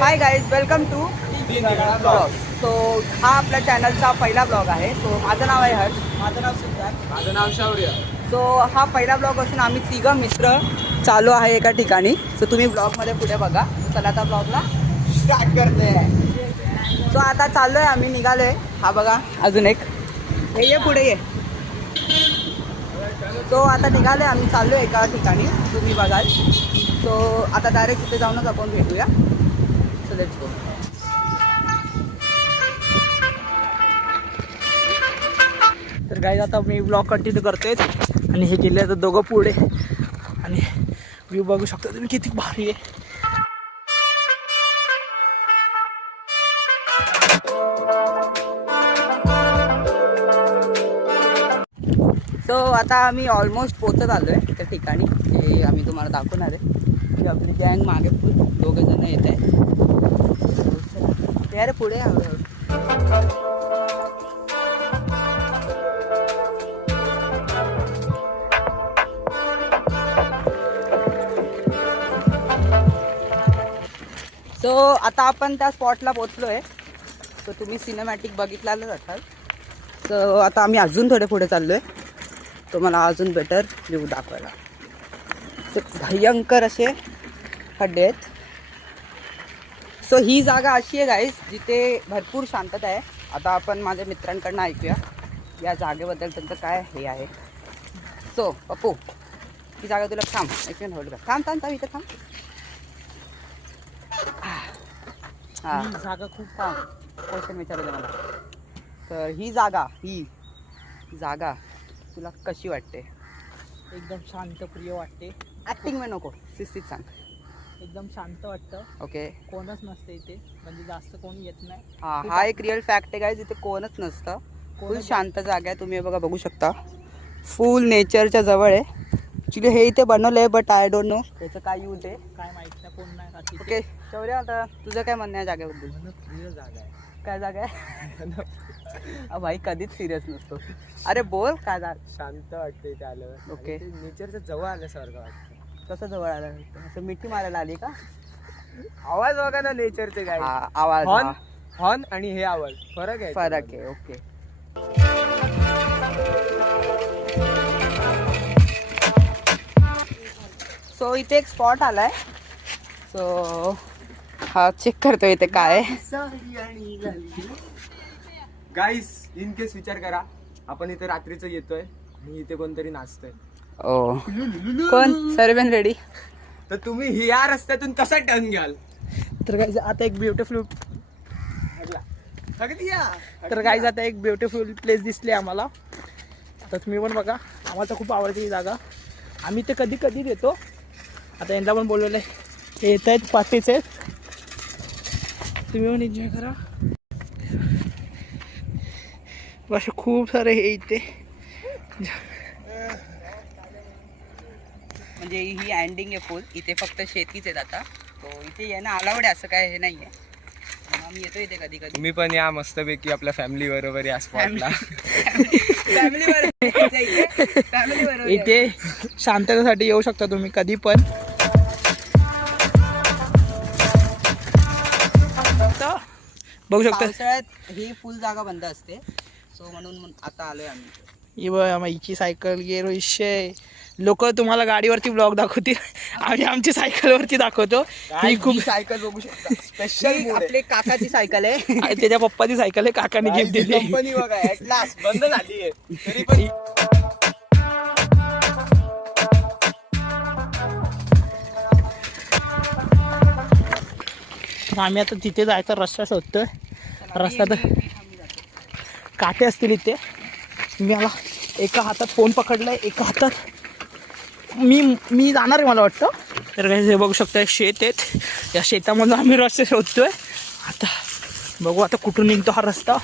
High guys, welcome to blog. So हा आपल्या चॅनलचा पहिला ब्लॉग आहे. सो माझं नाव आहे हर्ष. माझं नाव सिद्धार्थ. माझं नाव शौर्य. सो हा पहिला ब्लॉग असून आम्ही तिघं मित्र चालू आहे एका ठिकाणी. सो तुम्ही ब्लॉगमध्ये पुढे बघा. चला आता ब्लॉगला स्टार्ट करते. सो आता चाललो आहे, आम्ही निघालो आहे. हा बघा अजून एक, ये पुढे ये. सो आता निघालो आहे, आम्ही चाललो आहे एका ठिकाणी, तुम्ही बघाल. सो आता डायरेक्ट तिथे जाऊनच आपण भेटूया. So let's go. तर गाईज आता मी ब्लॉग कंटिन्यू करतोय आणि हे गेले तर दोघं पुढे आणि व्ह्यू बघू शकता तुम्ही किती भारी आहे. सो आता आम्ही ऑलमोस्ट पोचत आलो आहे त्या ठिकाणी, हे आम्ही तुम्हाला दाखवणार आहे की आपली गँग मागे दोघे जण येत आहे. अरे पुढे हळूहळू. सो आता आपण त्या स्पॉटला पोचलो आहे. सो तुम्ही सिनेमॅटिक बघितलेलंच असाल. सो आता आम्ही अजून थोडे पुढे चाललो आहे, तुम्हाला अजून बेटर व्ह्यू दाखवायला. सो भयंकर असे खड्डे आहेत. सो ही जागा अशी आहे गाईज जिथे भरपूर शांतता आहे. आता आपण माझ्या मित्रांकडनं ऐकूया या जागेबद्दल त्यांचं काय हे आहे. सो पप्पू, ही जागा तुला थांब एक मिनिट होल्ड कर. थांब थांब थांब इथे थांब. हां जागा खूप थांब, क्वेश्चन विचारलं मला. तर ही जागा तुला कशी वाटते? एकदम शांत प्रिय वाटते. ॲक्टिंग में नको, शिस्तीत सांग. एकदम शांत वाटतं. ओके. कोणच नसते इथे, म्हणजे जास्त कोणी येत नाही. हा एक रिअल फॅक्ट आहे गाईज, इथे कोणच नसतं. फुल शांत जागा आहे. तुम्ही हे बघू शकता, फुल नेचरच्या जवळ आहे. ॲक्च्युली हे इथे बनवलं आहे, बट आय डोंट नो त्याचं काय यूज आहे, काय माहित नाही, कोण नाही राहत इथे. ओके शौर्य, आता तुझं काय म्हणणं आहे जागेबद्दल? जागा आहे. काय जागा आहे? भाई कधीच सिरियस नसतो. अरे बोल काय जागा. शांत वाटते इथे आल्यावर. ओके. नेचरच्या जवळ आल्यासारखं वाटतं. कसं जवळ आलं? असं मिठी मारायला आली का? आवाज बघा ना नेचरचे काय. हा आवाज. हॉर्न आणि हे आवाज फरक आहे. फरक आहे. ओके. सो इथे एक स्पॉट आलाय. सो हा चेक करतो इथे काय गाईस, इन केस विचार करा, आपण इथे रात्रीचं येतोय आणि इथे कोणतरी नाचतोय. ओ कोण? सर्वेन रेडी. तर तुम्ही या रस्त्यातून कसा टर्न घ्याल? तर गाईज आता एक ब्युटिफुल आता एक ब्युटिफुल प्लेस दिसली आम्हाला. तर तुम्ही पण बघा, आम्हाला खूप आवडते ही जागा. आम्ही ते कधी कधी येतो. आता यांना पण बोलवलं आहे, हे येत आहेत पार्टीचे. तुम्ही पण एन्जॉय करा. असे खूप सारे हे इथे. म्हणजे ही एंडिंग आहे फुल. इथे फक्त शेतीच आहेत आता. तो इथे येणं अलाउड आहे असं काय हे नाही आहे. आम्ही येतो इथे कधी कधी. तुम्ही पण या मस्तपैकी आपल्या फॅमिली बरोबर या स्पॉटला. फॅमिली बरोबर इथे शांततेसाठी येऊ शकता तुम्ही कधी पण. बघू शकता पावसाळ्यात ही फुल जागा बंद असते. सो म्हणून आता आलोय आम्ही. ही बघ हिची सायकल गेलो विषय. लोक तुम्हाला गाडीवरती ब्लॉग दाखवतील, आम्ही आमची सायकलवरती दाखवतो. ही खूप सायकल बघू शकता. स्पेशल आपले काकाची सायकल आहे. त्याच्या पप्पाची सायकल आहे, काकाने गिफ्ट दिली. कंपनी बघा ऍट लास्ट बंद झाली आहे तरी पण. आम्ही आता तिथे जायचा रस्ता शोधतोय. रस्ता तर काटे असतील इथे. मी मला एका हातात फोन पकडलाय, एका हातात मी जाणार आहे मला वाटतं. तर काही हे बघू शकता, शेत आहेत. या शेतामधून आम्ही रस्ते शोधतोय. आता बघू आता कुठून निघतो हा रस्ता.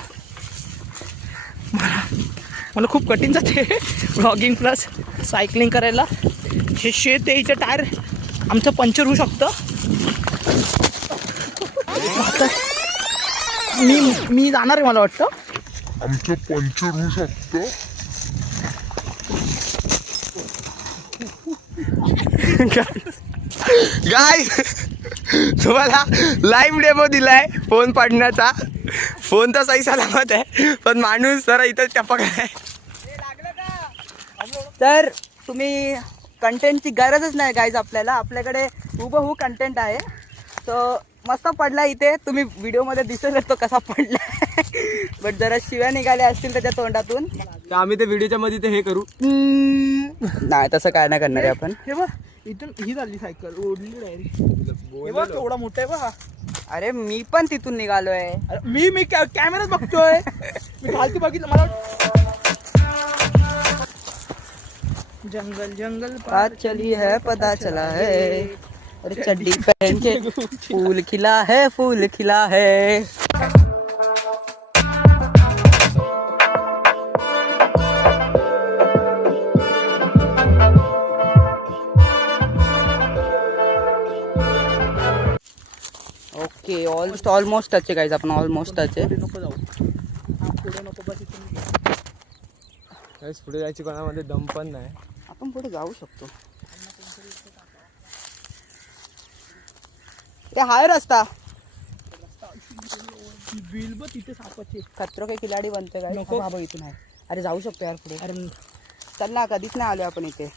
मला खूप कठीण जाते व्लॉगिंग प्लस सायकलिंग करायला. हे शेत आहे, इथे टायर आमचं पंक्चर होऊ शकतं. मी जाणार आहे मला वाटतं. आमचं पंक्चर होऊ शकतं. गाय तुम्हाला लाईव्ह डेमो दिलाय फोन पडण्याचा. फोन तर सही सलामत आहे, पण माणूस जरा इथं टपक आहे. तर तुम्ही कंटेंटची गरजच नाही गाईज आपल्याला. आपल्याकडे हुबहू कंटेंट आहे. तो मस्त पडला इथे. तुम्ही व्हिडिओमध्ये दिसत तो कसा पडला. बट जरा शिव्या निघाल्या असतील त्याच्या तोंडातून. तर आम्ही ते व्हिडिओच्या मध्ये ते हे करू. नाही तसं काय नाही करणार आहे आपण. हे बघ इथून ही झाली सायकल ओढली डायरेक्ट. हे बघ एवढा मोठा आहे बघ. अरे मी पण तिथून निघालोय. मी कॅमेराच बघतोय. मी खालती बघितलं मला जंगल जंगल बात चली है पता चला है. अरे चड्डी पहन के फूल खिला है, फूल खिला है. ओके ऑलमोस्ट टच आहे गाईज. आपण ऑलमोस्ट टच आहे. नको जाऊ. हा पुढे नको बस इथून. गाईस, पुढे जायची कोणामध्ये दम पण नाही. आपण पुढे जाऊ शकतो. ते हाय रस्ता. बिल बघ तिथे सापाचे. खतरो के खिलाडी बनते काय. नको. बाबा इथून आहे. अरे जाऊ शकतो यार पुढे. अरे चल ना, कधीच नाही आलो आपण इथे.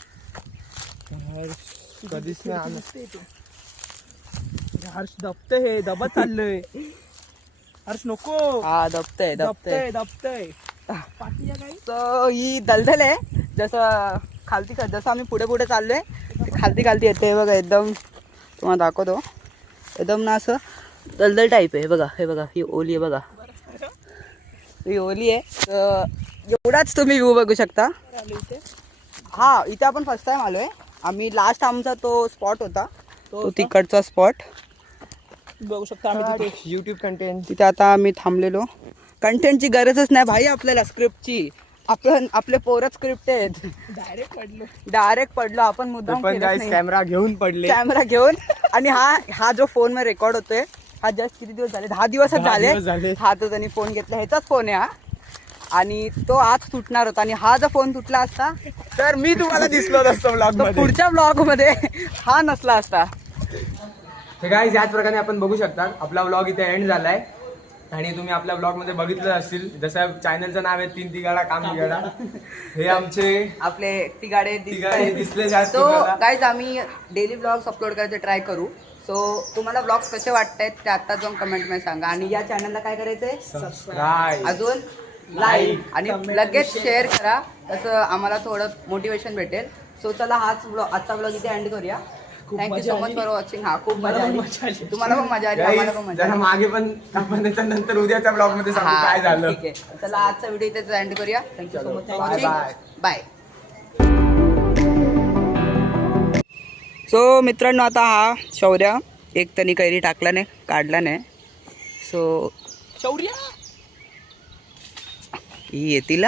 कधीच नाही आलं. हर्ष दबतय. हे दबत चाललंय. हर्ष नको. हा दबतय दबतय. दबतय पाठी काय. तर ही दलदल आहे. जसं खालती जसं आम्ही पुढे पुढे चाललोय खालती खालती येते बघा. एकदम तुम्हाला दाखवतो. एकदम ना असं दलदल टाईप आहे. बघा हे बघा, ही ओली आहे बघा. ही ओली आहे. तर एवढाच तुम्ही व्ह्यू बघू शकता. हा इथे आपण फर्स्ट टाइम आलोय. आम्ही लास्ट आमचा तो स्पॉट होता, तो तिकडचा स्पॉट बघू शकता. आम्ही तिथे युट्यूब कंटेंट. तिथे आता आम्ही थांबलेलो. कंटेंटची गरजच नाही भाई आपल्याला स्क्रिप्टची. आपले पोरच स्क्रिप्ट आहेत. डायरेक्ट पडलो आपण. मुद्दाम पण केलंच गाईस नाही. कॅमेरा घेऊन पडले. कॅमेरा घेऊन. आणि हा जो फोन मध्ये रेकॉर्ड होतोय हा जस्ट किती दिवस झाले. 10 दिवसच 10 झाले. दिवस झाले. हा तो त्यांनी फोन घेतला. ह्याचाच फोन आहे हा. आणि तो आज तुटणार होता. आणि हा जर फोन तुटला असता तर मी तुम्हाला दिसलो नसतो ब्लॉग तर मध्ये. पुढच्या ब्लॉग मध्ये हा नसला असता. तर गाईस, याच प्रकारे आपण बघू शकता आपला व्लॉग इथे एंड झालाय. आणि तुम्ही आपल्या ब्लॉग मध्ये बघितलं असतील, जसं चॅनलचं नाव आहे 3 तिगाडा काम तिगाडा. हे आमचे आपले तिगाडे दिसले जास्त सो तुम्हाला. गाईज आम्ही डेली ब्लॉग्स अपलोड करायचे ट्राय करू. सो तुम्हाला ब्लॉग्स कसे वाटतायत ते आता जाऊन कमेंट मध्ये सांगा. आणि या चॅनलला काय करायचंय, सबस्क्राईब, अजून लाईक आणि लगेच शेअर करा. तसं आम्हाला थोडं मोटिवेशन भेटेल. सो चला आजचा ब्लॉग इथे एंड करूया. Thank you so much for watching. हा खूप मजा आली. तुम्हाला पण मजा आली, आम्हाला पण मजा जरा आली. मागे पण आपण त्याच्यानंतर उद्याच्या ब्लॉग मध्ये सांगू हा, काय झालं. ठीक आहे. चला आजचा व्हिडिओ इथे एंड करूया. Thank you so much for Bye, watching. bye. Bye. So मित्रांनो, आता हा शौर्य एक तरी कैरी टाकला नाही, काढला नाही. सो शौर्य ही येतील.